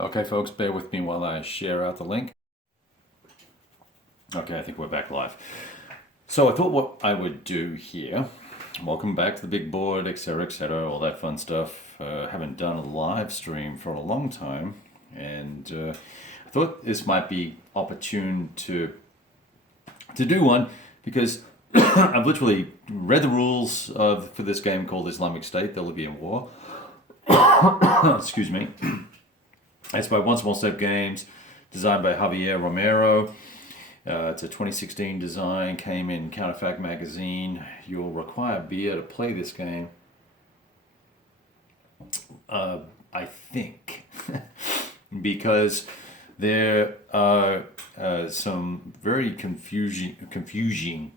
Okay, folks, bear with me while I share out the link. Okay, I think we're back live. So I thought what I would do here, welcome back to the big board, etc., all that fun stuff. Haven't done a live stream for a long time, and I thought this might be opportune to do one because I've literally read the rules for this game called Islamic State, the Libyan War. Excuse me. It's by One Small Step Games, designed by Javier Romero. It's a 2016 design, came in Counterfact magazine. You'll require beer to play this game. I think. Because there are some very confusing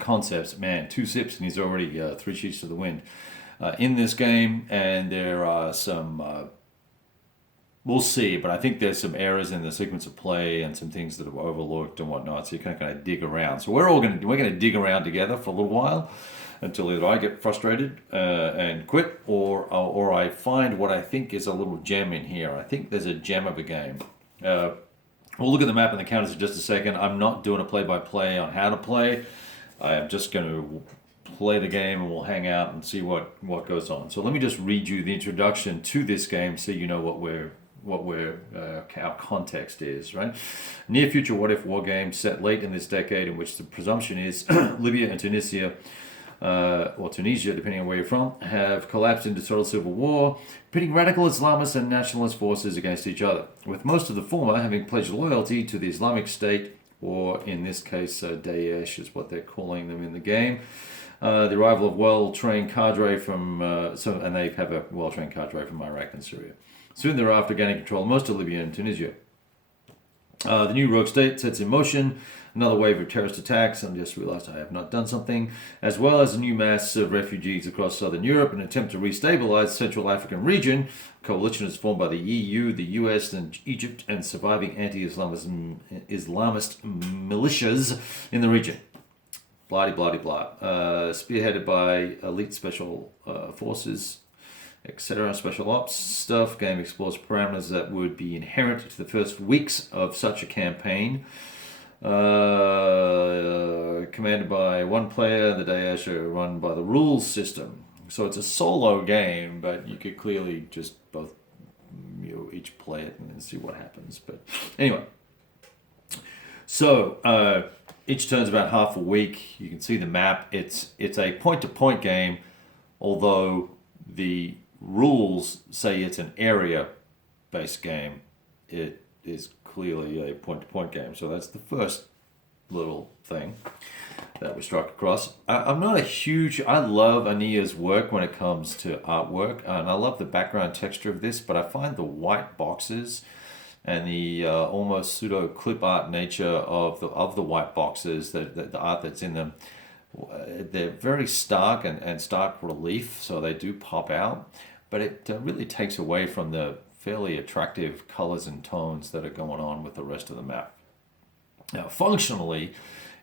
concepts. Man, 2 sips and he's already 3 sheets to the wind in this game, and there are some. We'll see, but I think there's some errors in the sequence of play and some things that are overlooked and whatnot. So you kind of dig around. So we're gonna dig around together for a little while until either I get frustrated and quit, or I find what I think is a little gem in here. I think there's a gem of a game. We'll look at the map and the counters in just a second. I'm not doing a play-by-play on how to play. I am just going to play the game and we'll hang out and see what goes on. So let me just read you the introduction to this game so you know our context is, right? Near future what if war game set late in this decade, in which the presumption is Libya and Tunisia, or Tunisia, depending on where you're from, have collapsed into total civil war, pitting radical Islamist and nationalist forces against each other, with most of the former having pledged loyalty to the Islamic State, or in this case, Daesh is what they're calling them in the game. The arrival of well-trained cadre from, and they have a well-trained cadre from Iraq and Syria. Soon thereafter, gaining control of most of Libya and Tunisia. The new rogue state sets in motion another wave of terrorist attacks, and I just realized I have not done something, as well as a new mass of refugees across southern Europe in an attempt to restabilize the Central African region. A coalition is formed by the EU, the US, and Egypt, and surviving anti-Islamist militias in the region. Blah-de-blah-de-blah. Spearheaded by elite special forces, etc. Special ops stuff. Game explores parameters that would be inherent to the first weeks of such a campaign. Commanded by one player, the Daesh are run by the rules system. So it's a solo game, but you could clearly just both each play it and then see what happens. But anyway, so each turn's about half a week. You can see the map. It's a point-to-point game, although the rules say it's an area-based game. It is clearly a point-to-point game. So that's the first little thing that we struck across. I'm not a huge... I love Ania's work when it comes to artwork, and I love the background texture of this, but I find the white boxes and the almost pseudo clip art nature of the white boxes, the art that's in them, they're very stark and stark relief, so they do pop out, but it really takes away from the fairly attractive colors and tones that are going on with the rest of the map. Now, functionally,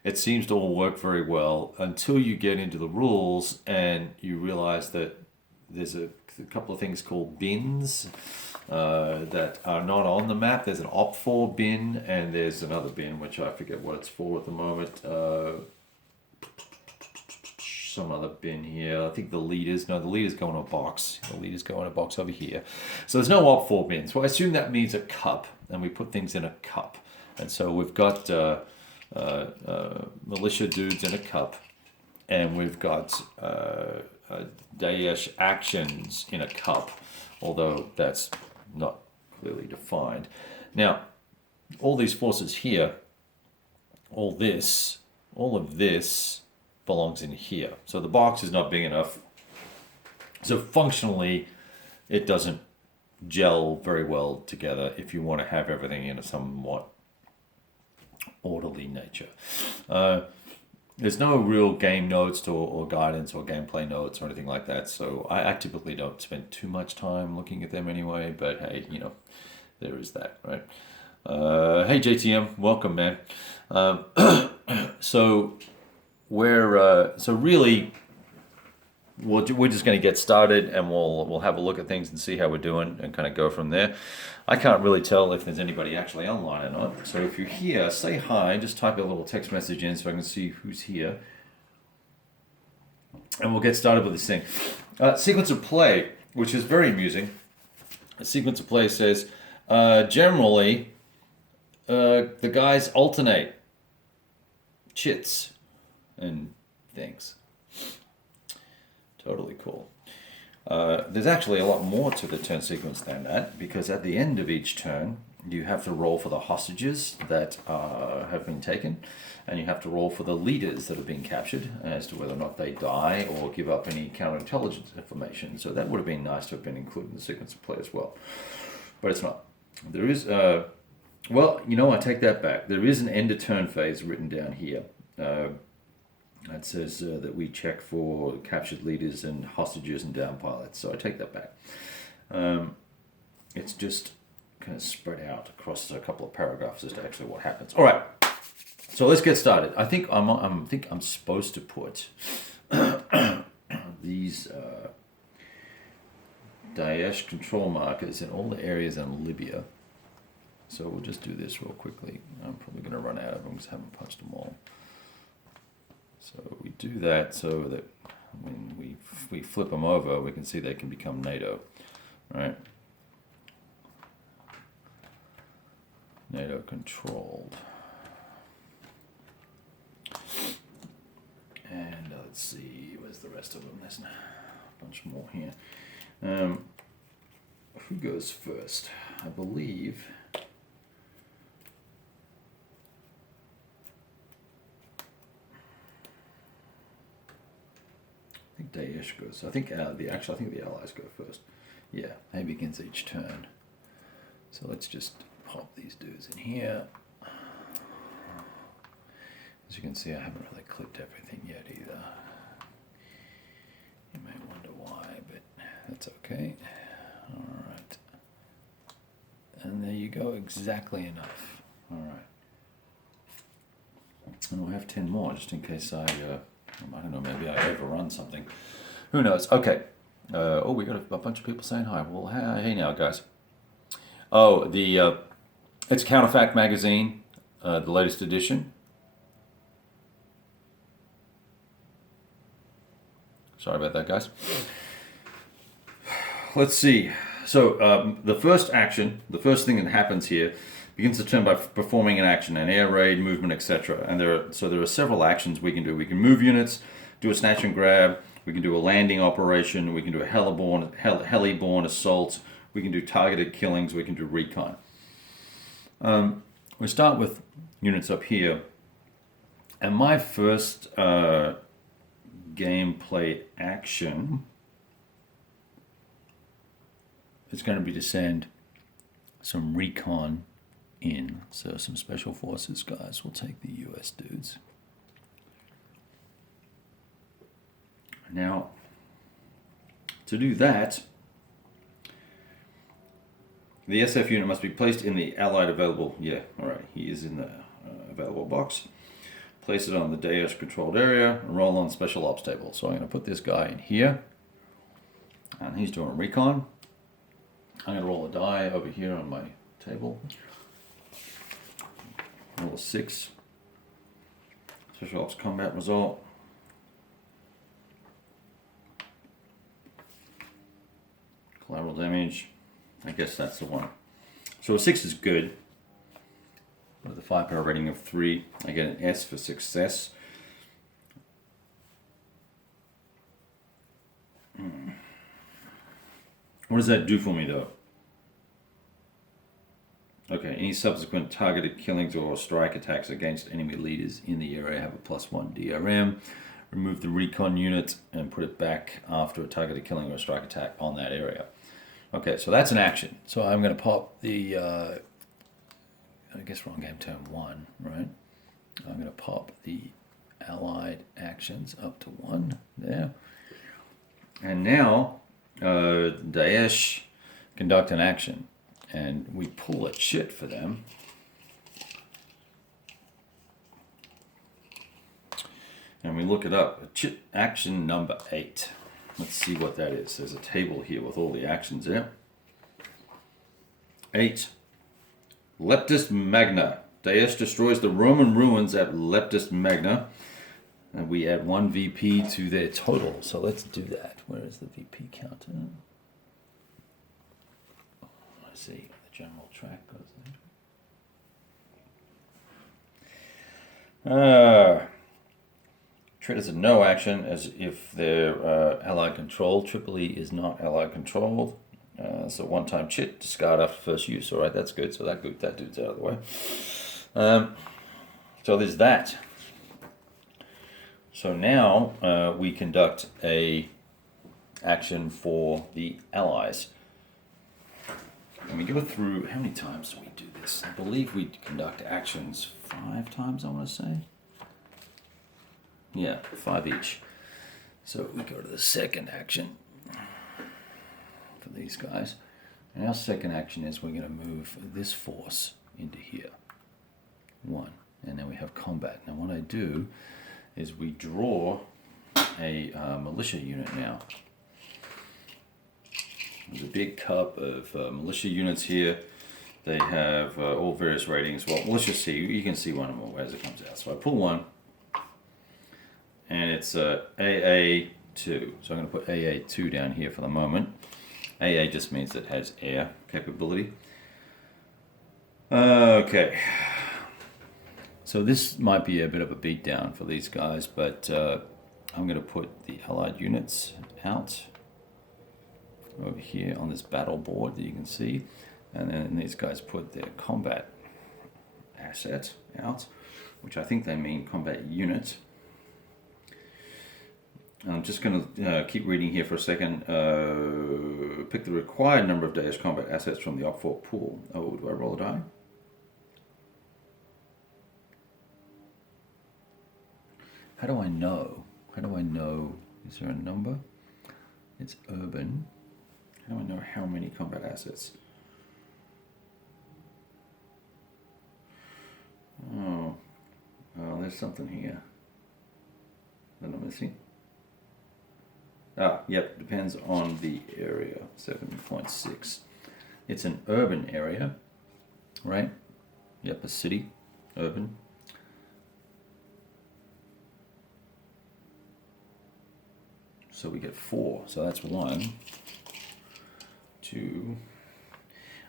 it seems to all work very well until you get into the rules and you realize that there's a couple of things called bins that are not on the map. There's an op4 bin, and there's another bin, which I forget what it's for at the moment. Some other bin here. I think the leaders go in a box. The leaders go in a box over here. So there's no op4 bin. So I assume that means a cup, and we put things in a cup. And so we've got militia dudes in a cup, and we've got Daesh actions in a cup, although that's not clearly defined. Now, all these forces here, all of this belongs in here. So the box is not big enough. So functionally, it doesn't gel very well together if you want to have everything in a somewhat orderly nature. There's no real game notes or guidance or gameplay notes or anything like that, so I typically don't spend too much time looking at them anyway, but hey, there is that, right? Hey JTM, welcome, man. So really we're just going to get started, and we'll have a look at things and see how we're doing, and kind of go from there. I can't really tell if there's anybody actually online or not. So if you're here, say hi. Just type a little text message in so I can see who's here, and we'll get started with this thing. Sequence of play, which is very amusing. A sequence of play says generally the guys alternate chits and things. Totally cool. There's actually a lot more to the turn sequence than that, because at the end of each turn, you have to roll for the hostages that have been taken, and you have to roll for the leaders that have been captured as to whether or not they die or give up any counterintelligence information. So that would have been nice to have been included in the sequence of play as well. But it's not. There is, well, I take that back. There is an end of turn phase written down here. That says that we check for captured leaders and hostages and down pilots. So I take that back. It's just kind of spread out across a couple of paragraphs as to actually what happens. All right. So let's get started. I think I'm supposed to put these Daesh control markers in all the areas in Libya. So we'll just do this real quickly. I'm probably going to run out of them because I haven't punched them all. So we do that so that when we flip them over, we can see they can become NATO, right? NATO controlled. And let's see, where's the rest of them? There's a bunch more here. Who goes first? I believe... Daesh goes. I think the Allies go first. Yeah, he begins each turn. So let's just pop these dudes in here. As you can see, I haven't really clipped everything yet either. You may wonder why, but that's okay. All right. And there you go, exactly enough. All right. And we'll have 10 more just in case I don't know, maybe I overrun something. Who knows? Okay. We got a bunch of people saying hi. Well, hey now, guys. Oh, it's Counterfact magazine, the latest edition. Sorry about that, guys. Let's see. So the first thing that happens here, begins the turn by performing an action, an air raid, movement, etc. And there are several actions we can do. We can move units, do a snatch and grab. We can do a landing operation. We can do a heliborne assault. We can do targeted killings. We can do recon. We start with units up here. And my first gameplay action is going to be to send some recon in. So some special forces guys will take the US dudes. Now, to do that, the SF unit must be placed in the allied available, he is in the available box. Place it on the Daesh controlled area and roll on the special ops table. So I'm going to put this guy in here, and he's doing recon. I'm going to roll a die over here on my table. Roll a 6. Special ops combat result. Collateral damage. I guess that's the one. So a 6 is good. With a firepower rating of 3, I get an S for success. What does that do for me though? Okay, any subsequent targeted killings or strike attacks against enemy leaders in the area have a +1 DRM. Remove the recon unit and put it back after a targeted killing or strike attack on that area. Okay, so that's an action. So I'm going to pop the, I guess wrong game, turn 1, right? I'm going to pop the allied actions up to 1 there. And now, Daesh conduct an action. And we pull a chit for them. And we look it up. Chit action number 8. Let's see what that is. There's a table here with all the actions in it. 8. Leptis Magna. Daesh destroys the Roman ruins at Leptis Magna. And we add 1 VP to their total. So let's do that. Where is the VP counter? I see. The general track goes there. Traders are no action as if they're allied controlled. Tripoli is not allied controlled. So one-time chit, discard after first use. All right, that's good. So that dude's out of the way. So there's that. So now we conduct a action for the allies. And we go through, how many times do we do this? I believe we conduct actions 5 times, I want to say. Yeah, 5 each. So we go to the second action for these guys. And our second action is we're going to move this force into here. 1. And then we have combat. Now what I do is we draw a militia unit now. There's a big cup of militia units here. They have all various ratings. Well, let's just see. You can see one of them as it comes out. So I pull one. And it's AA2. So I'm going to put AA2 down here for the moment. AA just means it has air capability. Okay. So this might be a bit of a beatdown for these guys, but I'm going to put the allied units out over here on this battle board that you can see. And then these guys put their combat asset out, which I think they mean combat unit. I'm just going to keep reading here for a second. Pick the required number of Daesh combat assets from the Op4 pool. Oh, do I roll a die? How do I know? How do I know? Is there a number? It's urban. How do I know how many combat assets? Oh, there's something here that I'm missing. Yep, depends on the area, 7.6. It's an urban area, right? Yep, a city, urban. So we get 4, so that's 1, 2.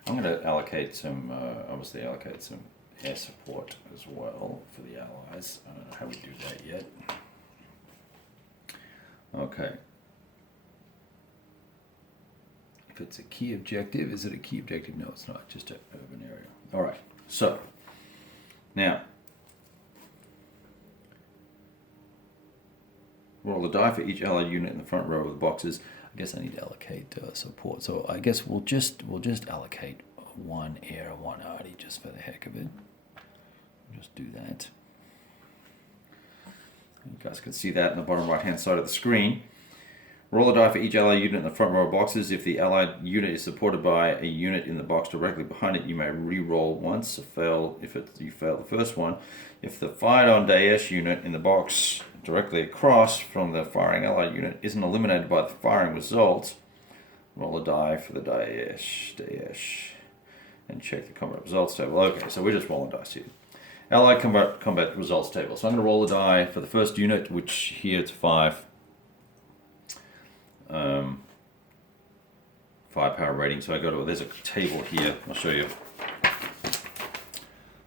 I'm going to allocate some, obviously allocate some air support as well for the allies. I don't know how we do that yet. Okay. If it's a key objective, is it a key objective? No, it's not, just an urban area. All right, so now roll a die for each allied unit in the front row of the boxes. I guess I need to allocate support. So I guess we'll just allocate 1 air, 1 arty just for the heck of it. We'll just do that. You guys can see that in the bottom right hand side of the screen. Roll a die for each allied unit in the front row of boxes. If the allied unit is supported by a unit in the box directly behind it, you may re-roll once. You fail the first one. If the fired on Daesh unit in the box directly across from the firing allied unit isn't eliminated by the firing result, roll a die for the Daesh, and check the combat results table. Okay, so we're just rolling dice here. Allied combat results table. So I'm going to roll a die for the first unit, which here it's 5. 5 power rating. So I go to, there's a table here. I'll show you.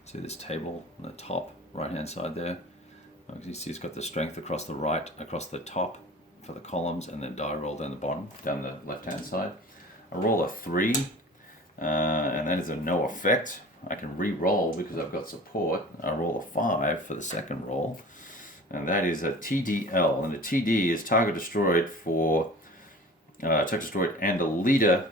See this table on the top right hand side there? You see it's got the strength across the right, across the top for the columns, and then die roll down the bottom, down the left hand side. I roll a 3, and that is a no effect. I can re-roll because I've got support. I roll a 5 for the second roll, and that is a TDL, and the TD is target destroyed for target destroyed and a leader.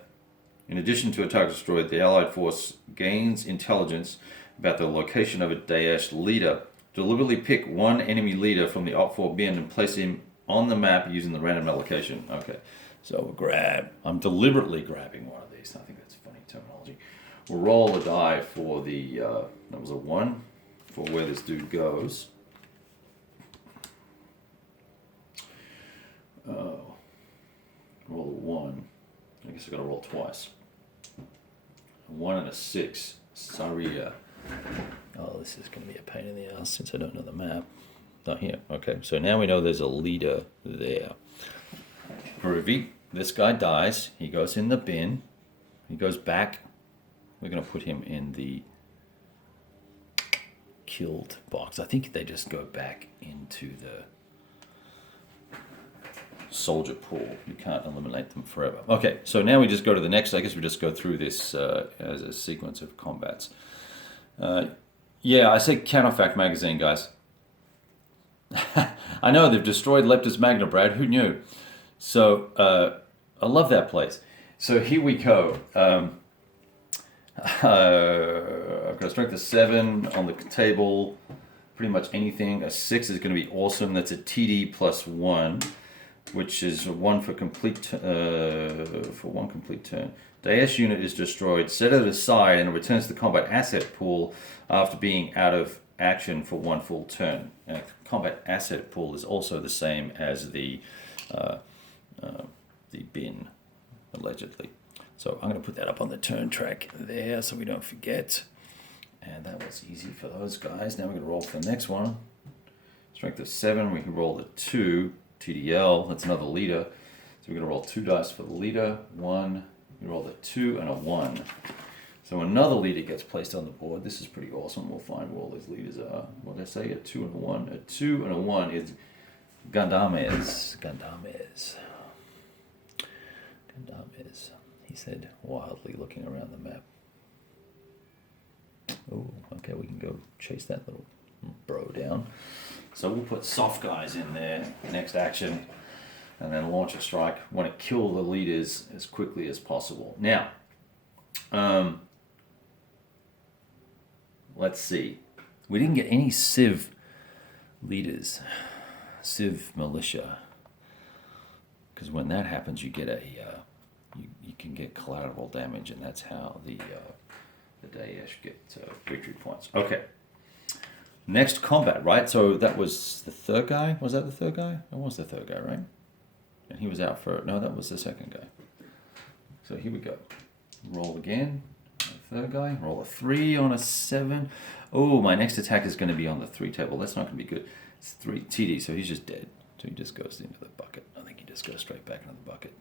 In addition to a target destroyed, the allied force gains intelligence about the location of a Daesh leader. Deliberately pick 1 enemy leader from the Op4 bin and place him on the map using the random allocation. Okay, so I'm deliberately grabbing one of these. I think that's funny terminology. We'll roll a die for the, that was a 1, for where this dude goes. Oh. Roll a 1. I guess I got to roll twice. A 1 and a 6. Saria. Oh, this is going to be a pain in the ass since I don't know the map. Not here. Okay, so now we know there's a leader there. Groovy. This guy dies. He goes in the bin. He goes back. We're going to put him in the killed box. I think they just go back into the soldier pool. You can't eliminate them forever. Okay, so now we just go to the next. I guess we just go through this as a sequence of combats. Yeah, I say Counterfact magazine, guys. I know they've destroyed Leptis Magna, Brad. Who knew? So I love that place. So here we go. I've got a strength of 7 on the table. Pretty much anything. A 6 is going to be awesome. That's a TD plus 1, which is 1 for complete for 1 complete turn. Daesh unit is destroyed. Set it aside and it returns to the combat asset pool after being out of action for 1 full turn. Combat asset pool is also the same as the bin, allegedly. So I'm going to put that up on the turn track there so we don't forget. And that was easy for those guys. Now we're going to roll for the next one. Strength of 7, we can roll the 2. TDL, that's another leader. So we're going to roll 2 dice for the leader. 1, we roll the 2 and a 1. So another leader gets placed on the board. This is pretty awesome. We'll find where all these leaders are. What did I say? A 2 and a 1. A 2 and a 1 is Gandames. Gandames. He said, wildly looking around the map. Oh, okay, we can go chase that little bro down. So we'll put soft guys in there, next action, and then launch a strike. Want to kill the leaders as quickly as possible. Now, let's see. We didn't get any Civ leaders, Civ militia, because when that happens, you get a you can get collateral damage, and that's how the Daesh get victory points. Okay. Next combat, right? So that was the third guy. Was that the third guy? That was the third guy, right? And he was out for... No, that was the second guy. So here we go. Roll again. The third guy. Roll a 3 on a 7. Oh, my next attack is going to be on the 3 table. That's not going to be good. It's 3 TD, so he's just dead. So he just goes into the bucket. I think he just goes straight back into the bucket.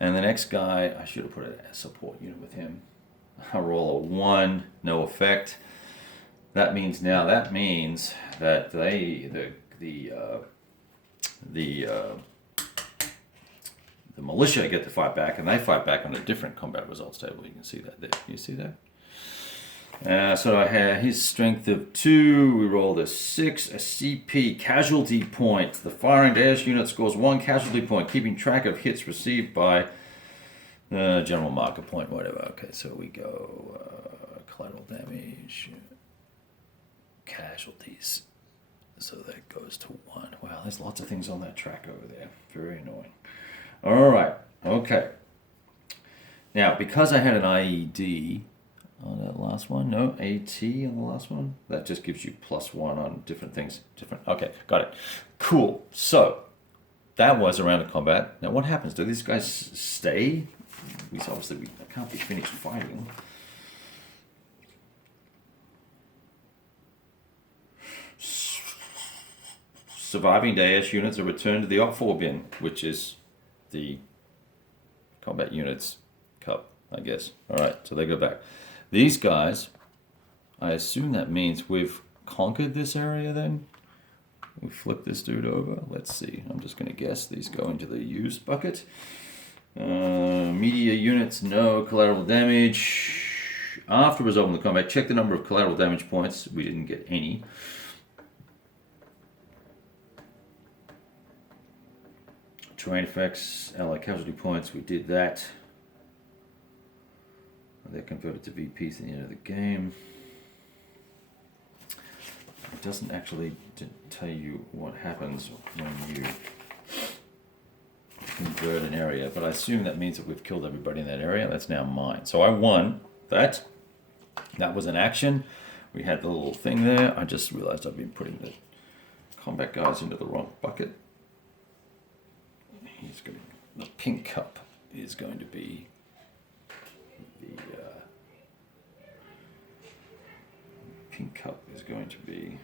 And the next guy, I should have put a support unit with him. I roll a 1. No effect. That means that the militia get to fight back, and they fight back on a different combat results table. You can see that there. You see that? So I have his strength of 2. We rolled a 6, a CP casualty point. The firing Daesh unit scores 1 casualty point, keeping track of hits received by general marker point, whatever. Okay, so we go collateral damage. Casualties, so that goes to 1. Wow, there's lots of things on that track over there. Very annoying. All right, okay. Now, because I had an IED on that last one, no, AT on the last one, that just gives you +1 on different things. Okay, got it. Cool. So that was a round of combat. Now, what happens? Do these guys stay? Obviously, we can't be finished fighting. Surviving Daesh units are returned to the Op4 bin, which is the combat units cup, I guess. All right, so they go back. These guys, I assume that means we've conquered this area then? We flip this dude over. Let's see. I'm just going to guess these go into the used bucket. Media units, no collateral damage. After resolving the combat, check the number of collateral damage points. We didn't get any. Terrain effects, allied casualty points, we did that. They're converted to VPs at the end of the game. It doesn't actually tell you what happens when you convert an area, but I assume that means that we've killed everybody in that area. That's now mine. So I won that. That was an action. We had the little thing there. I just realized I've been putting the combat guys into the wrong bucket. He's got the pink cup. is going to be the pink cup is going to be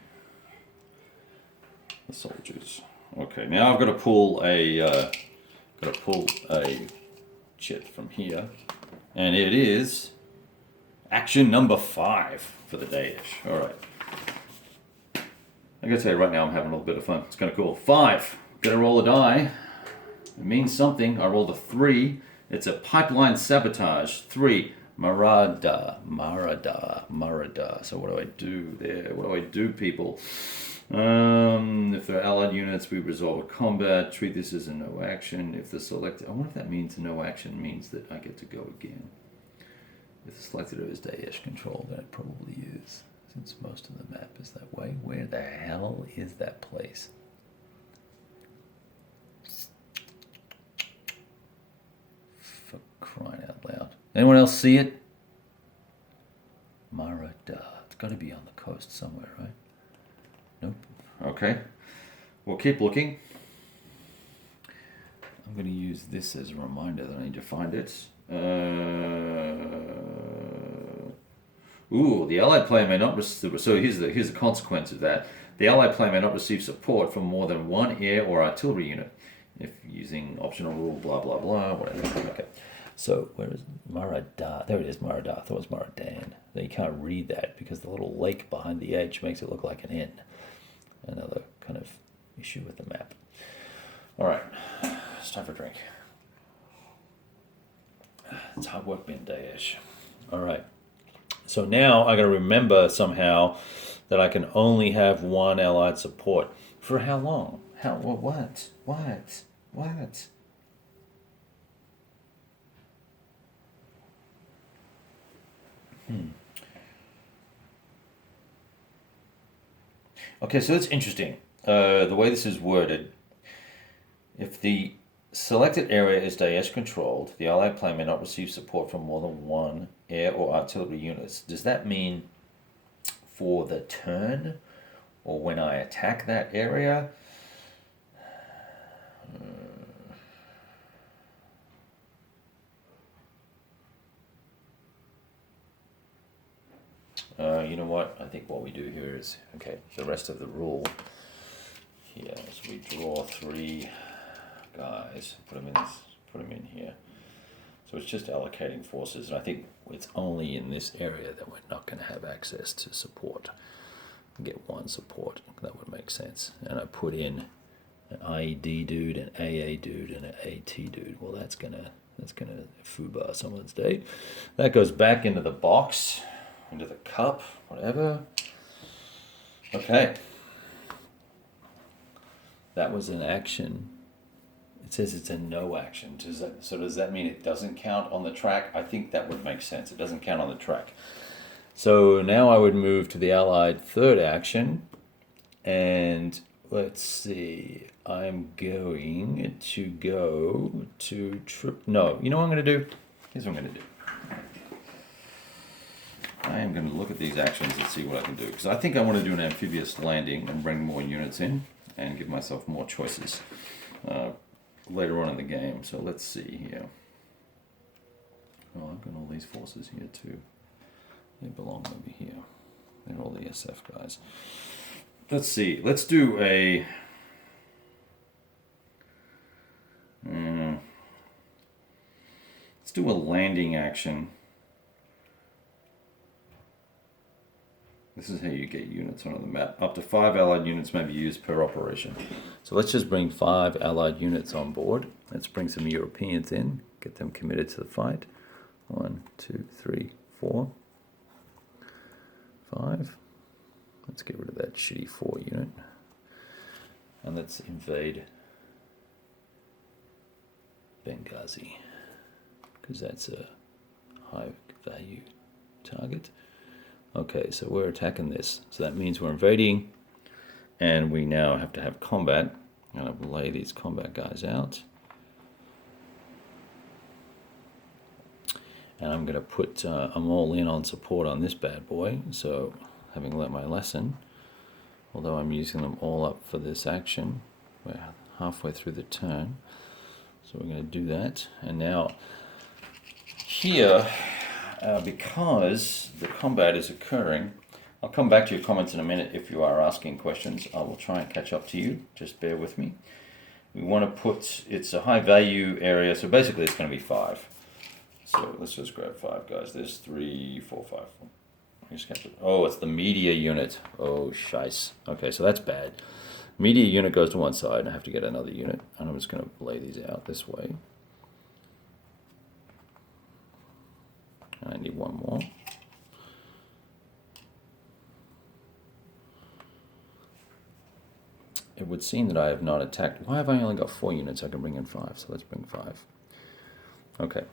the soldiers. Okay, now I've got to pull a chit from here, and it is action number 5 for the day-ish. All right. I gotta tell you right now, I'm having a little bit of fun. It's kind of cool. 5. Gonna roll a die. It means something. I rolled a 3. It's a pipeline sabotage. 3. Marada. So what do I do there? What do I do, people? If there are allied units, we resolve a combat. Treat this as a no action. If the selected, I wonder if that means no action means that I get to go again. If the selected area is day-ish control, then it probably is, since most of the map is that way. Where the hell is that place? For crying out loud. Anyone else see it? Marada. It's got to be on the coast somewhere, right? Nope. Okay. We'll keep looking. I'm going to use this as a reminder that I need to find it. The allied player may not receive. So here's the consequence of that. The allied player may not receive support from more than one air or artillery unit, if using optional rule. Blah blah blah. Whatever. Okay. So where is Marada? There it is, Marada. I thought it was Maradan. Then you can't read that because the little lake behind the edge makes it look like an N. Another kind of issue with the map. All right, it's time for a drink. It's hard work being day-ish. All right. So now I got to remember somehow that I can only have one allied support. For how long? What? Okay, so it's interesting. The way this is worded, if the selected area is day-ish controlled, the allied player may not receive support from more than one air or artillery units. Does that mean for the turn or when I attack that area? You know what? I think what we do here is, okay, the rest of the rule here is we draw 3 guys, put them in here. So it's just allocating forces, and I think it's only in this area that we're not going to have access to support. We get 1 support, that would make sense. And I put in an IED dude, an AA dude, and an AT dude. Well, that's gonna foobar someone's day. That goes back into the box, into the cup, whatever. Okay. That was an action. It says it's a no action. Does that mean it doesn't count on the track? I think that would make sense. It doesn't count on the track. So now I would move to the allied 3rd action. And let's see. I'm going to go to no, you know what I'm going to do? Here's what I'm going to do. I am going to look at these actions and see what I can do. Because I think I want to do an amphibious landing and bring more units in and give myself more choices later on in the game. So let's see here. Oh, I've got all these forces here too. They belong over here. They're all the SF guys. Let's see. Let's do a... let's do a landing action. This is how you get units onto the map. Up to 5 allied units may be used per operation. So let's just bring 5 allied units on board. Let's bring some Europeans in, get them committed to the fight. 1, 2, 3, 4, 5. Let's get rid of that shitty 4 unit. And let's invade Benghazi, because that's a high value target. Okay, so we're attacking this. So that means we're invading, and we now have to have combat. I'm going to lay these combat guys out. And I'm going to put, I'm all in on support on this bad boy. So having learnt my lesson, although I'm using them all up for this action, we're halfway through the turn. So we're going to do that. And now here, because the combat is occurring, I'll come back to your comments in a minute if you are asking questions. I will try and catch up to you. Just bear with me. We want to put, it's a high value area, so basically it's going to be 5. So let's just grab 5, guys. There's 3, 4, 5. Oh, it's the media unit. Oh, shice. Okay, so that's bad. Media unit goes to one side, and I have to get another unit. And I'm just going to lay these out this way. I need one more. It would seem that I have not attacked. Why have I only got 4 units? I can bring in 5, so let's bring 5. Okay.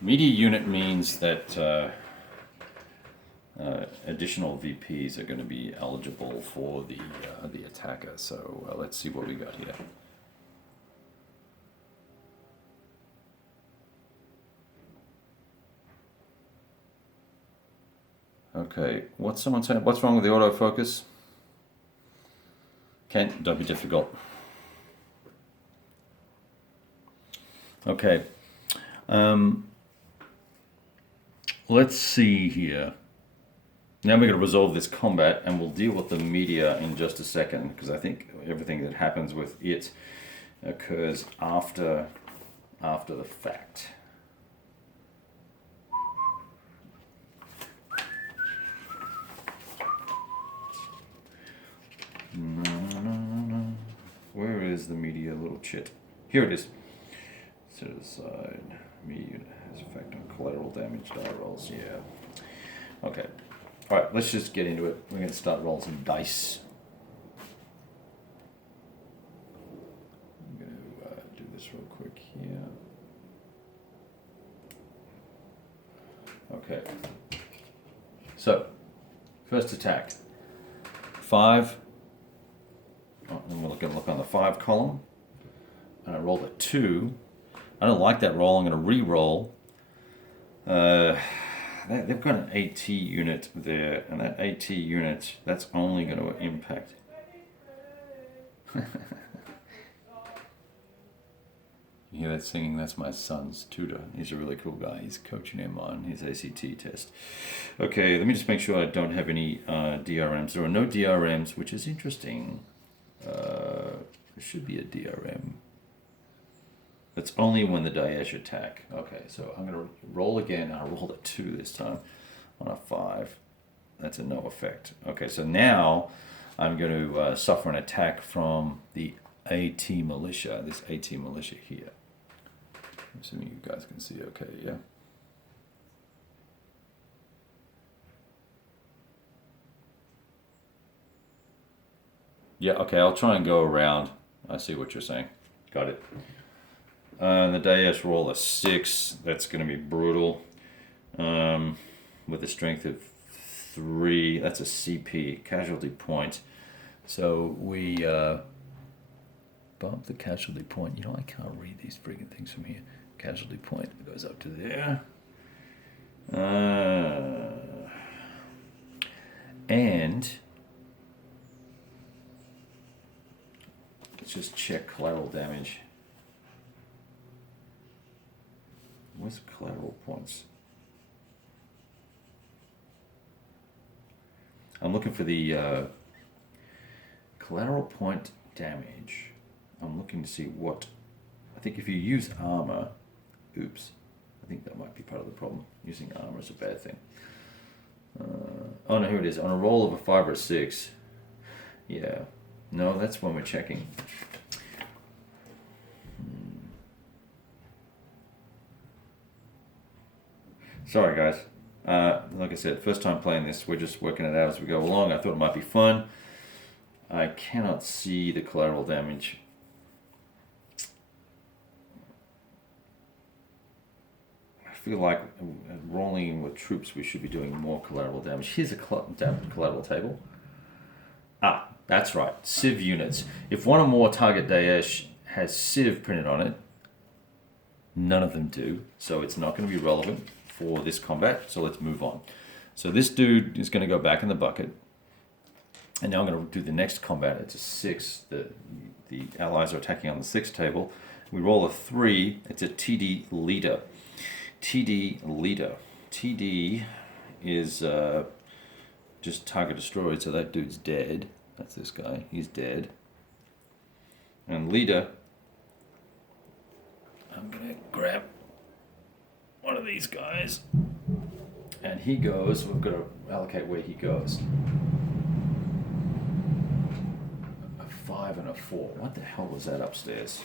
Media unit means that additional VPs are going to be eligible for the attacker. So let's see what we got here. Okay, what's someone saying? What's wrong with the autofocus? Kent, don't be difficult. Okay. Let's see here. Now we're going to resolve this combat, and we'll deal with the media in just a second, because I think everything that happens with it occurs after the fact. Where is the media little chit? Here it is. Set it aside. Media has effect on collateral damage die rolls. Yeah. Okay. All right. Let's just get into it. We're going to start rolling some dice. I'm going to do this real quick here. Okay. So, first attack. 5. And we're going to look on the 5 column. And I rolled a 2. I don't like that roll. I'm going to re-roll. They've got an AT unit there, and that AT unit, that's only going to impact. You hear that singing? That's my son's tutor. He's a really cool guy. He's coaching him on his ACT test. Okay, let me just make sure I don't have any DRMs. There are no DRMs, which is interesting. There should be a DRM. It's only when the Daesh attack. Okay, so I'm going to roll again. I rolled a 2 this time on a 5. That's a no effect. Okay, so now I'm going to suffer an attack from the AT militia, this AT militia here. I'm assuming you guys can see okay, yeah? Yeah, okay, I'll try and go around. I see what you're saying. Got it. The Daesh roll a 6. That's going to be brutal. With a strength of 3. That's a CP, casualty point. So we bump the casualty point. You know, I can't read these freaking things from here. Casualty point goes up to there. And let's just check collateral damage. Where's collateral points? I'm looking for the collateral point damage. I'm looking to see what. I think if you use armor, oops. I think that might be part of the problem. Using armor is a bad thing. Oh no, here it is. On a roll of a 5 or 6. Yeah. No, that's when we're checking. Sorry, guys. Like I said, first time playing this, we're just working it out as we go along. I thought it might be fun. I cannot see the collateral damage. I feel like rolling with troops, we should be doing more collateral damage. Here's a collateral table. Ah, that's right. Civ units. If one or more target Daesh has Civ printed on it, none of them do, so it's not going to be relevant for this combat, so let's move on. So this dude is going to go back in the bucket. And now I'm going to do the next combat. It's a 6. The allies are attacking on the 6 table. We roll a 3. It's a TD leader. TD leader. TD is just target destroyed, so that dude's dead. That's this guy. He's dead. And leader, I'm going to grab one of these guys. And he goes, we've got to allocate where he goes. A 5 and a 4. What the hell was that upstairs?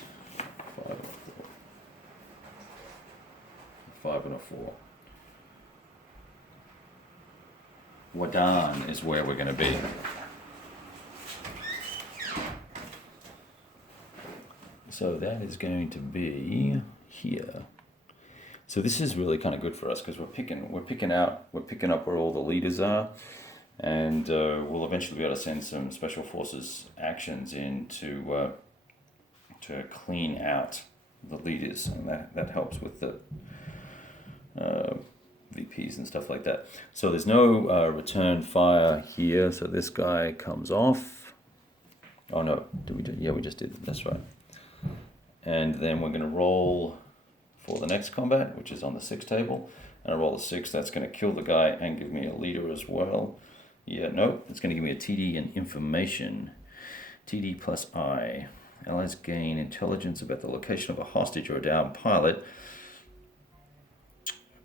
5 and a 4. 5 and a 4. Wadan is where we're going to be. So that is going to be here. So this is really kind of good for us because we're picking up where all the leaders are, and we'll eventually be able to send some special forces actions in to clean out the leaders, and that helps with the VPs and stuff like that. So there's no return fire here, so this guy comes off. Oh no, did we do? Yeah, we just did. That's right. And then we're going to roll for the next combat, which is on the 6 table. And I roll a 6, that's going to kill the guy and give me a leader as well. Yeah, no, it's going to give me a TD and information. TD plus I. Allies gain intelligence about the location of a hostage or a downed pilot.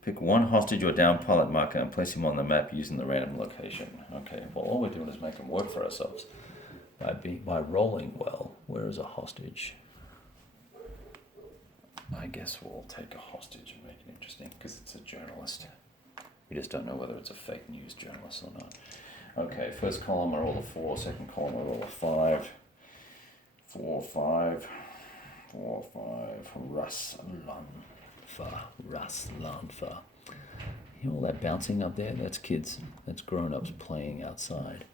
Pick one hostage or downed pilot marker and place him on the map using the random location. Okay, well, all we're doing is making work for ourselves by rolling well. Where is a hostage? I guess we'll take a hostage and make it interesting because it's a journalist. We just don't know whether it's a fake news journalist or not. Okay, first column I roll a 4, second column I roll a 5. 4, 5, 4, 5. Ruslanfa. You know all that bouncing up there? That's kids. That's grown-ups playing outside.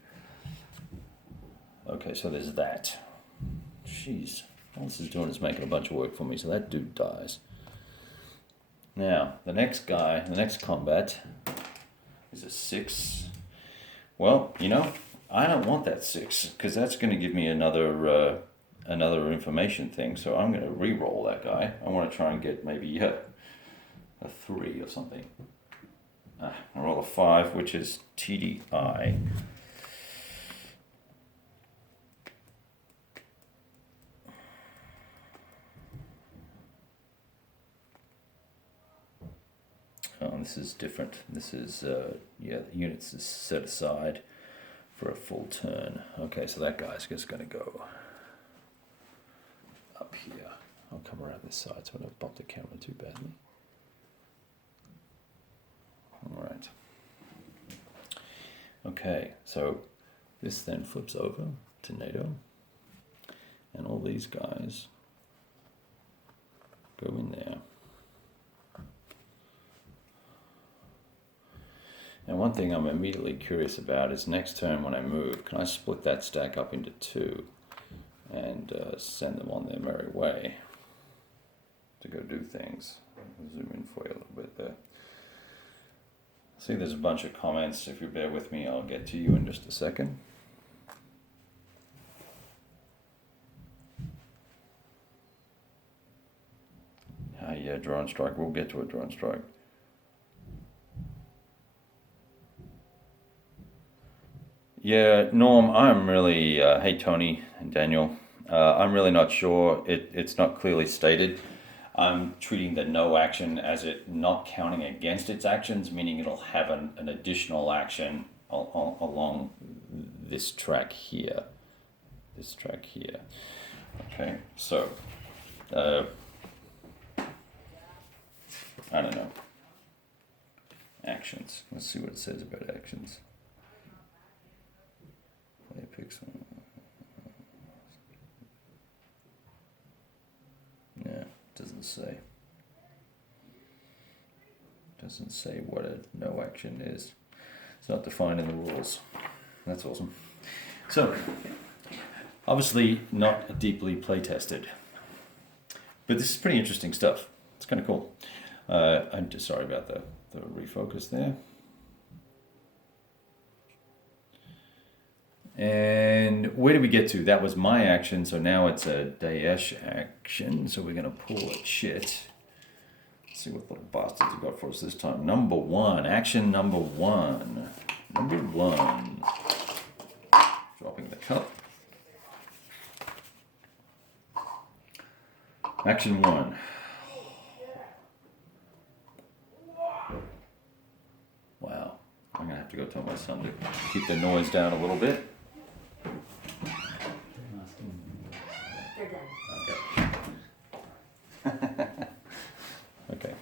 Okay, so there's that. Jeez. All this is doing is making a bunch of work for me, so that dude dies. Now, the next guy, the next combat is a 6. Well, you know, I don't want that 6, because that's going to give me another information thing, so I'm going to re-roll that guy. I want to try and get maybe a 3 or something. I roll a 5, which is TDI. Oh, this is different. This is, the units is set aside for a full turn. Okay, so that guy's just going to go up here. I'll come around this side so I don't bump the camera too badly. All right. Okay, so this then flips over to NATO, and all these guys go in there. And one thing I'm immediately curious about is next turn when I move, can I split that stack up into 2 and send them on their merry way to go do things? I'll zoom in for you a little bit there. See, there's a bunch of comments. If you bear with me, I'll get to you in just a second. Yeah, drone strike. We'll get to a drone strike. Yeah, Norm, I'm really, hey Tony and Daniel, I'm really not sure. It's not clearly stated. I'm treating the no action as it not counting against its actions, meaning it'll have an additional action along this track here. This track here. Okay, so, I don't know. Actions. Let's see what it says about actions. Play picks one. Yeah, doesn't say. Doesn't say what a no action is. It's not defined in the rules. That's awesome. So, obviously not deeply play tested, but this is pretty interesting stuff. It's kind of cool. I'm just sorry about the refocus there. And where did we get to? That was my action, so now it's a Daesh action. So we're gonna pull it shit. Let's see what little bastards have got for us this time. Number one, action number one. Number one. Dropping the cup. Action one. Wow. I'm going to have to go tell my son to keep the noise down a little bit. Okay. Okay.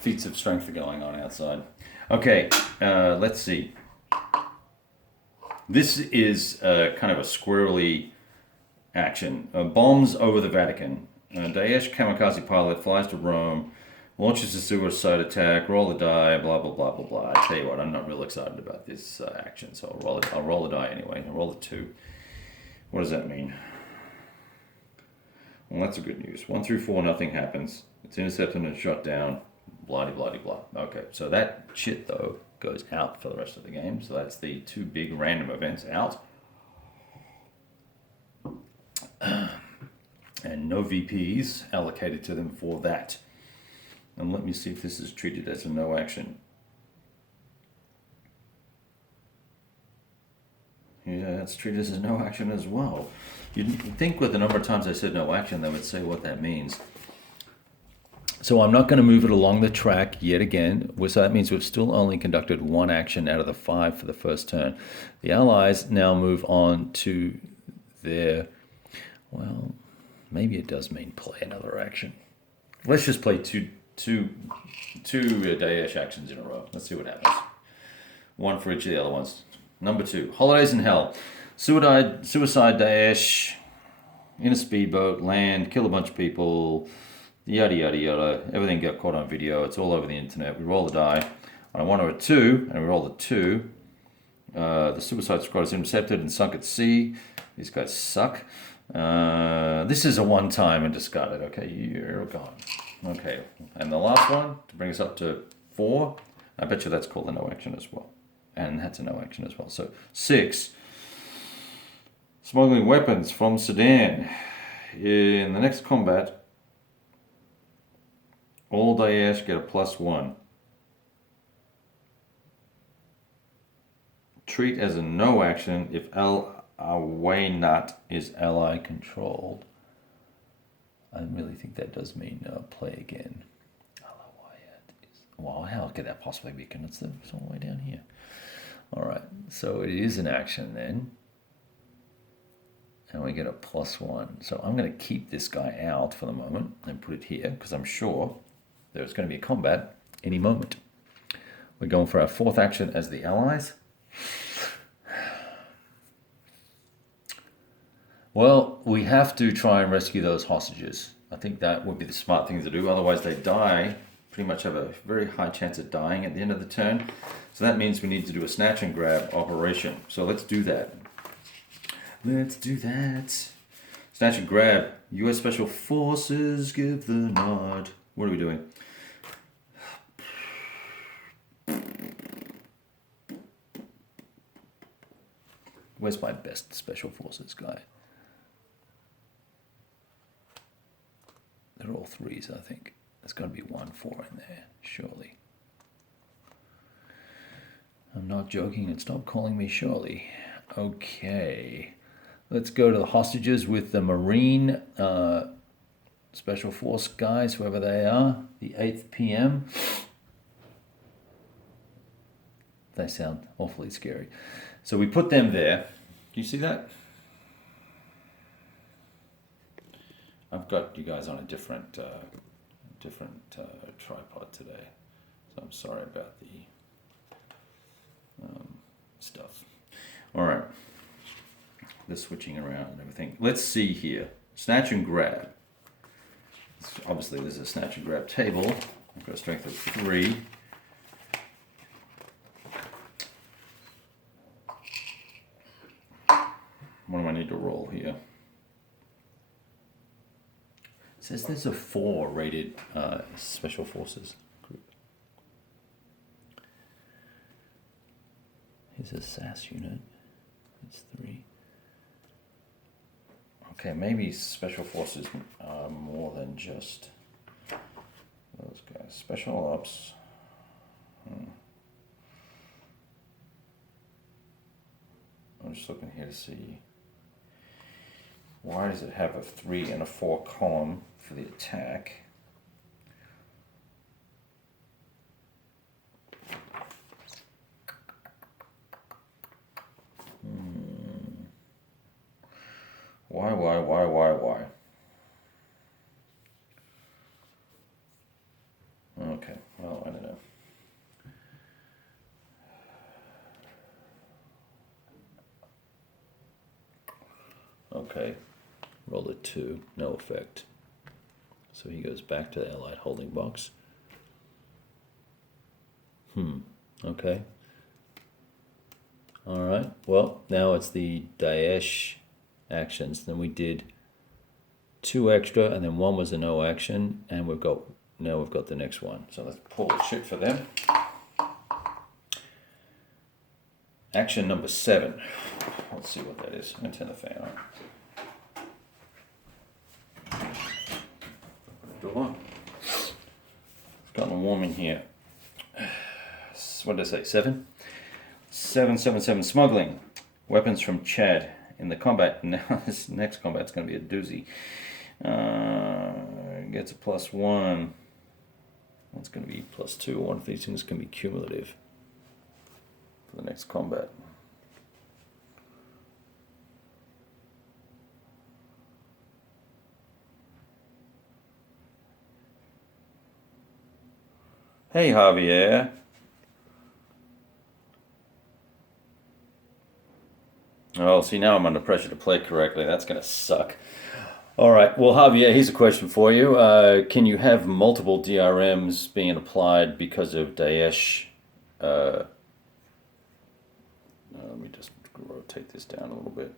Feats of strength are going on outside. Okay, let's see. This is kind of a squirrely action. Bombs over the Vatican. Daesh kamikaze pilot flies to Rome, launches a suicide attack, roll a die, blah, blah, blah, blah, blah. I tell you what, I'm not real excited about this action, so I'll roll a die anyway. I'll roll a 2. What does that mean? Well, that's a good news. 1 through 4, nothing happens. It's intercepted and shot down. Blah, blah, blah. Okay, so that shit, though, goes out for the rest of the game. So that's the 2 big random events out. And no VPs allocated to them for that. And let me see if this is treated as a no action. Yeah, it's treated as a no action as well. You'd think with the number of times I said no action, they would say what that means. So I'm not going to move it along the track yet again. So that means we've still only conducted 1 action out of the 5 for the first turn. The Allies now move on to their, well, maybe it does mean play another action. Let's just play two Daesh actions in a row. Let's see what happens. 1 for each of the other ones. Number 2, Holidays in Hell. Suicide Daesh in a speedboat, land, kill a bunch of people, yada, yada, yada. Everything got caught on video. It's all over the internet. We roll the die. On a 1 or a 2, and we roll the 2. The Suicide Squad is intercepted and sunk at sea. These guys suck. This is a 1-time and discarded. Okay, you're gone. Okay, and the last one, to bring us up to 4, I bet you that's called a no action as well. And that's a no action as well. So 6, smuggling weapons from Sudan. In the next combat, all Daesh get a +1. Treat as a no action if El Awaynat is ally controlled. I really think that does mean play again. Well, how could that possibly be? It's all the way down here. All right, so it is an action then. And we get a +1. So I'm going to keep this guy out for the moment and put it here because I'm sure there's going to be a combat any moment. We're going for our 4th action as the Allies. Well, we have to try and rescue those hostages. I think that would be the smart thing to do. Otherwise, they die. Pretty much have a very high chance of dying at the end of the turn. So that means we need to do a snatch and grab operation. So let's do that. Let's do that. Snatch and grab. U.S. Special Forces, give the nod. What are we doing? Where's my best Special Forces guy? They're all 3s, I think. There's got to be 1 4 in there, surely. I'm not joking, and stop calling me Shirley. Okay. Let's go to the hostages with the Marine Special Force guys, whoever they are. The 8th PM. They sound awfully scary. So we put them there. Do you see that? I've got you guys on a different tripod today, so I'm sorry about the stuff. All right, the switching around and everything. Let's see here. Snatch and grab. Obviously, there's a snatch and grab table. I've got a strength of 3. What do I need to roll here? It says there's a 4 rated Special Forces group. Here's a SAS unit. That's 3. Okay, maybe special forces are more than just those guys. Special ops. I'm just looking here to see why does it have a 3 and a 4 column for the attack. Why? Okay, well, I don't know. Okay, roll a 2, no effect. So he goes back to the Allied holding box. Okay. All right, well, now it's the Daesh actions. Then we did 2 extra, and then 1 was a no action, and now we've got the next one. So let's pull the shit for them. Action number 7. Let's see what that is. I'm gonna turn the fan on. Door. It's gotten warm in here. What did I say? 7? 777 smuggling. Weapons from Chad. In the combat, now this next combat's going to be a doozy. Gets a +1. That's going to be +2. One of these things can be cumulative for the next combat. Hey, Javier. Oh, see, now I'm under pressure to play correctly. That's going to suck. All right. Well, Javier, here's a question for you. Can you have multiple DRMs being applied because of Daesh? Let me just rotate this down a little bit.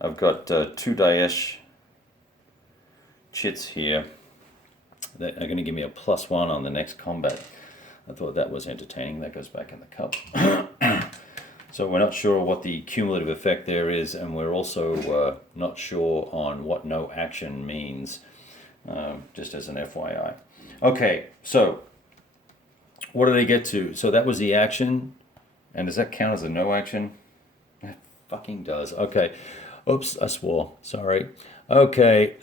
I've got 2 Daesh chits here that are going to give me a +1 on the next combat. I thought that was entertaining. That goes back in the cup. So we're not sure what the cumulative effect there is, and we're also not sure on what no action means, just as an FYI. Okay, so what do they get to? So that was the action, and does that count as a no action? It fucking does. Okay. Oops, I swore. Sorry. Okay,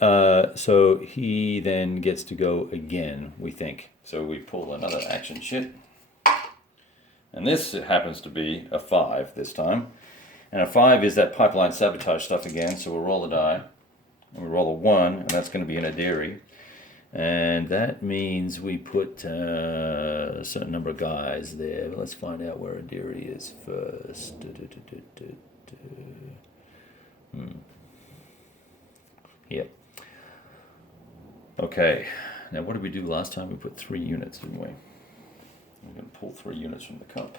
so he then gets to go again, we think. So we pull another action shit. And this happens to be a 5 this time. And a 5 is that pipeline sabotage stuff again, so we'll roll a die. And we roll a 1, and that's going to be an Adiri. And that means we put a certain number of guys there. But let's find out where Adiri is first. Here. Okay. Now what did we do last time? We put 3 units, didn't we? I'm going to pull 3 units from the cup.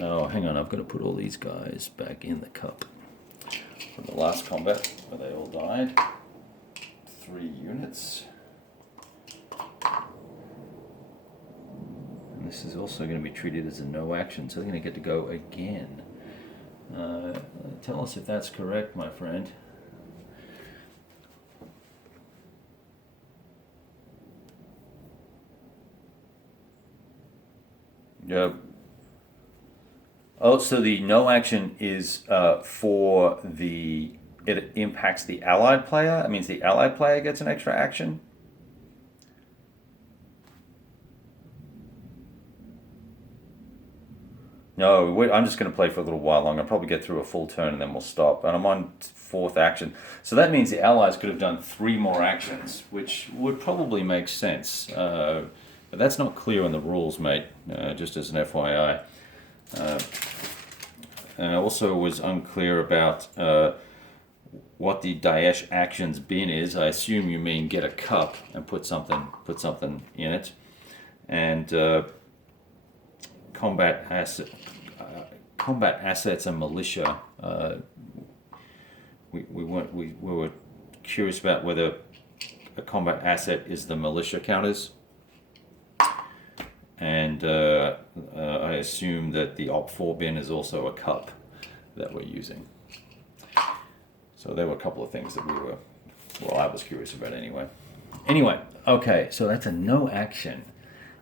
Oh, hang on. I've got to put all these guys back in the cup. From the last combat, where they all died. 3 units. And this is also going to be treated as a no action, so they're going to get to go again. Tell us if that's correct, my friend. Yeah. Oh, so the no action is for the, it impacts the allied player? That means the allied player gets an extra action? No, I'm just going to play for a little while longer. I'll probably get through a full turn and then we'll stop. And I'm on 4th action. So that means the allies could have done 3 more actions, which would probably make sense. But that's not clear in the rules, mate, just as an FYI. And I also was unclear about what the Daesh actions bin is. I assume you mean get a cup and put something in it. And combat assets and militia. We were curious about whether a combat asset is the militia counters. And and I assume that the Op4 bin is also a cup that we're using. So there were a couple of things that I was curious about anyway. Anyway, okay, so that's a no action.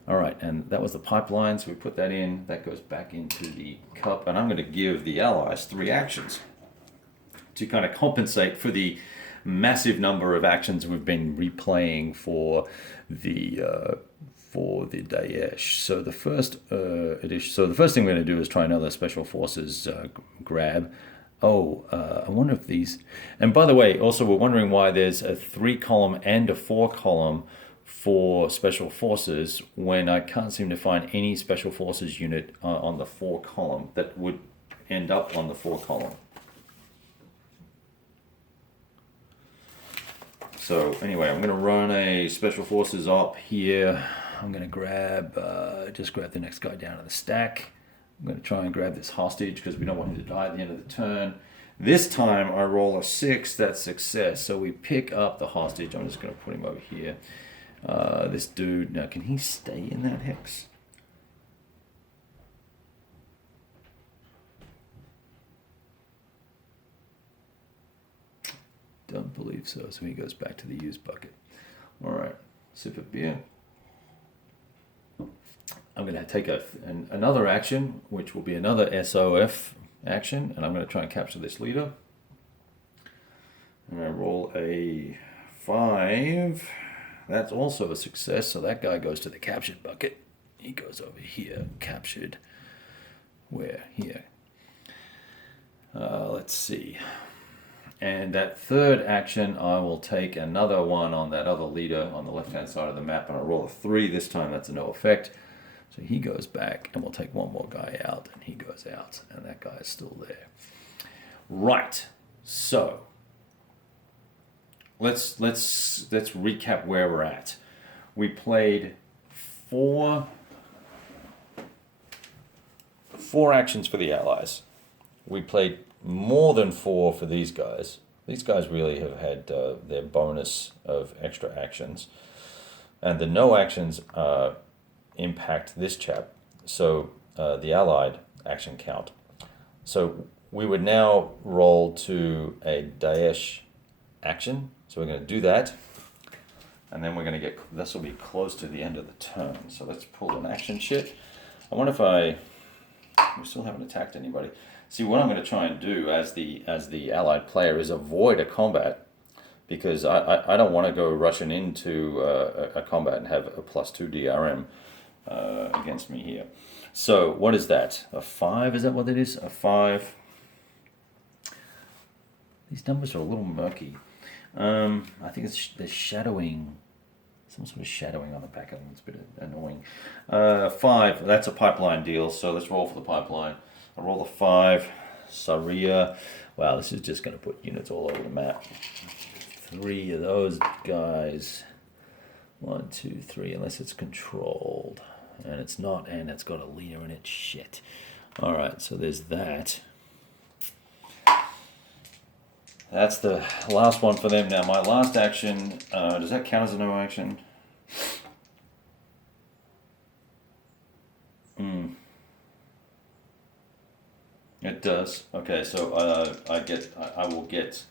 All right, and that was the pipeline, so we put that in. That goes back into the cup, and I'm going to give the allies 3 actions to kind of compensate for the massive number of actions we've been replaying for the Daesh. So the first edition. So the first thing we're going to do is try another Special Forces grab. I wonder if these. And by the way, also we're wondering why there's a 3-column and a 4-column for Special Forces when I can't seem to find any Special Forces unit on the 4-column that would end up on the 4-column. So anyway, I'm going to run a Special Forces op here. I'm going to grab the next guy down to the stack. I'm going to try and grab this hostage because we don't want him to die at the end of the turn. This time I roll a 6, that's success. So we pick up the hostage. I'm just going to put him over here. This dude, now can he stay in that hex? Don't believe so. So he goes back to the use bucket. All right, sip of beer. I'm going to take another action, which will be another SOF action, and I'm going to try and capture this leader. And I roll a 5. That's also a success, so that guy goes to the captured bucket. He goes over here, captured. Where? Here. Let's see. And that third action, I will take another one on that other leader on the left-hand side of the map, and I roll a 3 this time. That's a no effect. So he goes back, and we'll take one more guy out, and he goes out, and that guy is still there. Right. So let's recap where we're at. We played four actions for the Allies. We played more than 4 for these guys. These guys really have had their bonus of extra actions, and the no actions impact this chap. So the Allied action count. So we would now roll to a Daesh action. So we're going to do that, and then we're going to get. This will be close to the end of the turn. So let's pull an action shit. I wonder if we still haven't attacked anybody. See, what I'm going to try and do as the Allied player is avoid a combat, because I don't want to go rushing into a combat and have a +2 DRM against me here. So what is that? A 5? Is that what it is? A 5. These numbers are a little murky. I think there's shadowing. Some sort of shadowing on the back of them. It's a bit annoying. 5. That's a pipeline deal. So let's roll for the pipeline. I roll a 5. Saria. Wow, this is just going to put units all over the map. 3 of those guys. 1, 2, 3. Unless it's controlled, and it's not, and it's got a leader in it. Shit. All right. So there's that. That's the last one for them. Now, my last action, does that count as a no action? It does. Okay, so I will get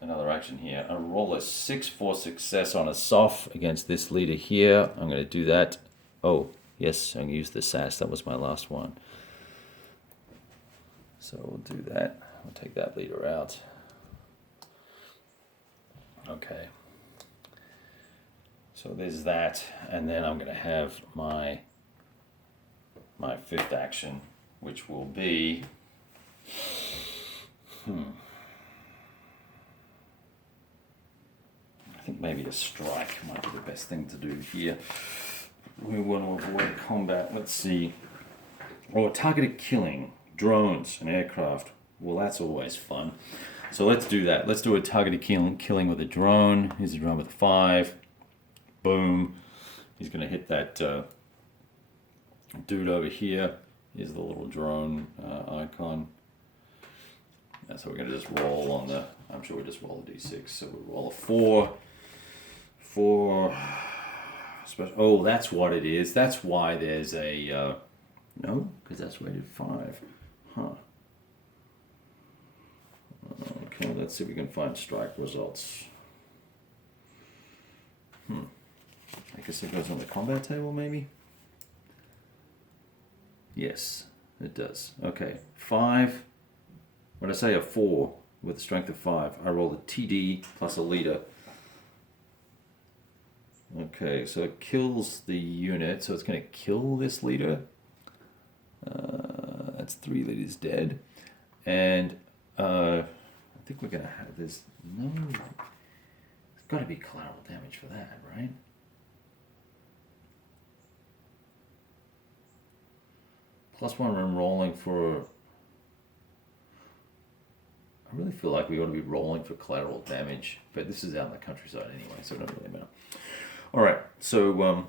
another action here. I roll a 6 for success on a soft against this leader here. I'm going to do that. Oh, yes, I'm going to use the SAS. That was my last one. So we'll do that. I'll take that leader out. Okay. So there's that, and then I'm going to have my 5th action, which will be I think maybe a strike might be the best thing to do here. We want to avoid combat. Let's see. Or targeted killing, drones and aircraft. Well, that's always fun. So let's do that. Let's do a targeted killing with a drone. Here's a drone with a 5. Boom. He's going to hit that dude over here. Here's the little drone icon. And so we're going to just roll on the, I'm sure we just roll a d6. So we roll a 4. Oh, that's what it is. That's why there's a... no, because that's rated 5. Huh. Okay, let's see if we can find strike results. I guess it goes on the combat table, maybe? Yes, it does. Okay, 5. When I say a 4 with a strength of 5, I roll a TD plus a leader. Okay, so it kills the unit, so it's going to kill this leader. That's 3 leaders dead. And I think we're going to have this. No, there's got to be collateral damage for that, right? +1 when rolling for... I really feel like we ought to be rolling for collateral damage, but this is out in the countryside anyway, so it doesn't really matter. All right, so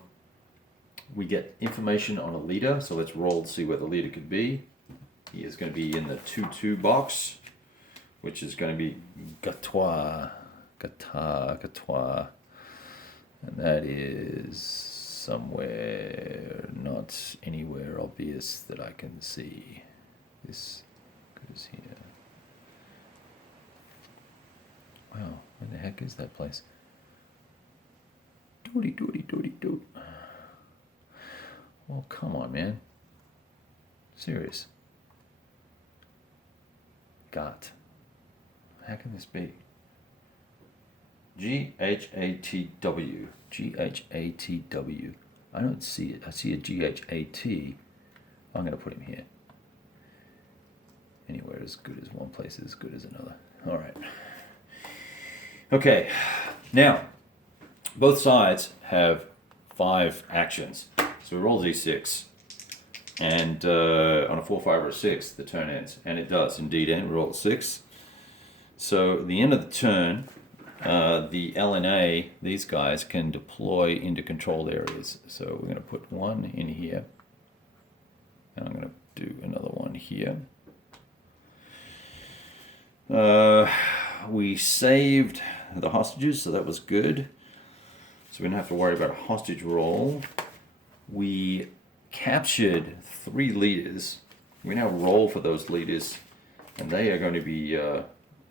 we get information on a leader, so let's roll to see where the leader could be. He is going to be in the 2-2 box, which is going to be Gatois, and that is somewhere not anywhere obvious that I can see. This goes here. Wow, where the heck is that place? Doody. Well, come on, man. Serious. Got. How can this be? Ghatw. Ghatw. I don't see it. I see a Ghat. I'm going to put him here. Anywhere as good as one place is as good as another. All right. Okay. Now, both sides have 5 actions. So we roll d6. And on a 4, 5, or a 6, the turn ends. And it does indeed end. We roll a 6. So at the end of the turn, the LNA, these guys, can deploy into controlled areas. So we're going to put 1 in here. And I'm going to do another one here. We saved the hostages, so that was good. So we don't have to worry about a hostage roll. We captured 3 leaders. We now roll for those leaders, and they are going to be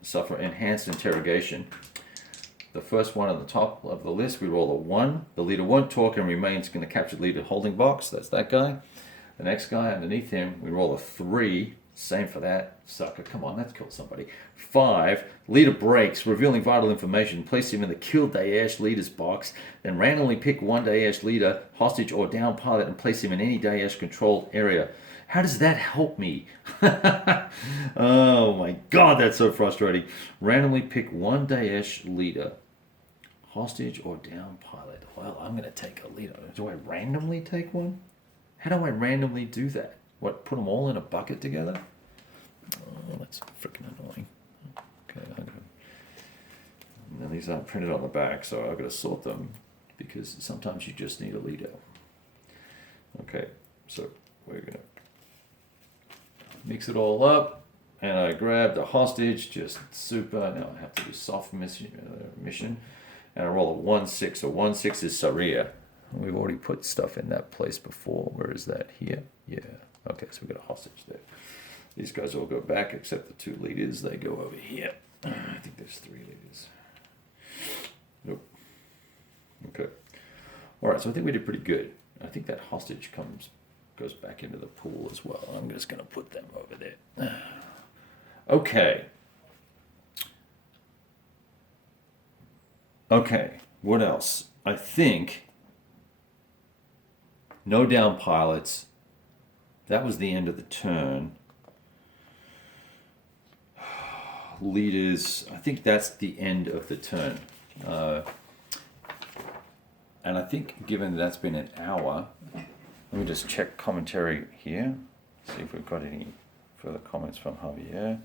suffer enhanced interrogation. The first one at the top of the list, we roll a 1. The leader won't talk and remains in the captured leader holding box. That's that guy. The next guy underneath him, we roll a 3. Same for that sucker. Come on, that's killed somebody. 5. Leader breaks, revealing vital information. Place him in the kill Daesh leader's box. Then randomly pick one Daesh leader, hostage, or down pilot and place him in any Daesh controlled area. How does that help me? Oh my god, that's so frustrating. Randomly pick one Daesh leader, hostage, or down pilot. Well, I'm going to take a leader. Do I randomly take one? How do I randomly do that? What, put them all in a bucket together? Oh, that's freaking annoying. Okay, now these aren't printed on the back, so I've got to sort them because sometimes you just need a leader. Okay, so we're going to mix it all up, and I grab the hostage, just super. Now I have to do soft mission, and I roll a 1-6. So 1-6 is Saria. We've already put stuff in that place before. Where is that? Here? Yeah. Okay, so we've got a hostage there. These guys all go back except the 2 leaders. They go over here. I think there's 3 leaders. Nope. Okay. All right, so I think we did pretty good. I think that hostage goes back into the pool as well. I'm just going to put them over there. Okay. Okay, what else? I think no down pilots. That was the end of the turn. Leaders, I think that's the end of the turn. And I think given that's been an hour, let me just check commentary here. See if we've got any further comments from Javier.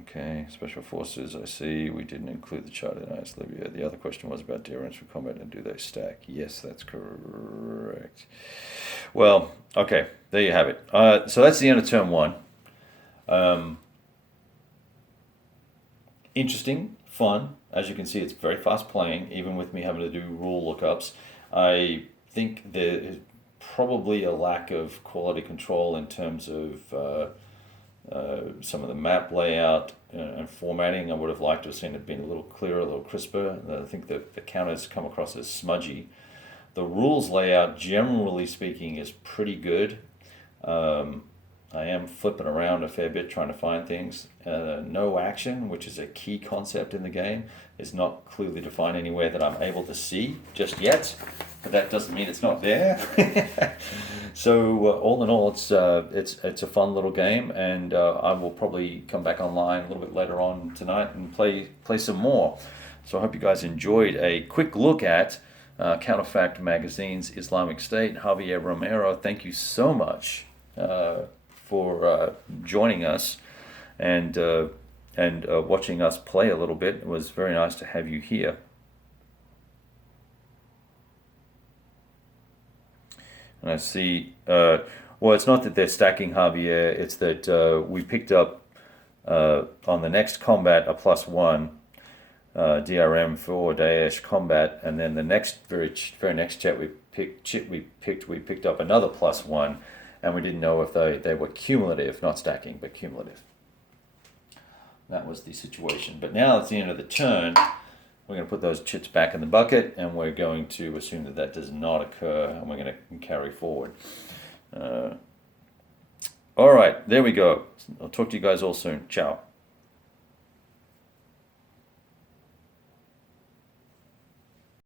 Okay, Special Forces, I see. We didn't include the Charter Knights, Libya. The other question was about deterrence for combat and do they stack? Yes, that's correct. Well, okay, there you have it. So that's the end of turn 1. interesting, fun. As you can see, it's very fast playing, even with me having to do rule lookups. I think there is probably a lack of quality control in terms of some of the map layout and formatting. I would have liked to have seen it being a little clearer, a little crisper. I think that the counters come across as smudgy. The rules layout, generally speaking, is pretty good. I am flipping around a fair bit trying to find things. No action, which is a key concept in the game, is not clearly defined anywhere that I'm able to see just yet. But that doesn't mean it's not there. So all in all, it's a fun little game, and I will probably come back online a little bit later on tonight and play some more. So I hope you guys enjoyed a quick look at Counterfact Magazine's Islamic State. Javier Romero, thank you so much for joining us and watching us play a little bit. It was very nice to have you here. And I see, well, it's not that they're stacking, Javier, it's that we picked up on the next combat a +1 DRM for Daesh combat, and then the very next chat we picked up another +1, and we didn't know if they were cumulative, not stacking, but cumulative. That was the situation. But now it's the end of the turn. We're going to put those chits back in the bucket, and we're going to assume that that does not occur, and we're going to carry forward. All right, there we go. I'll talk to you guys all soon. Ciao.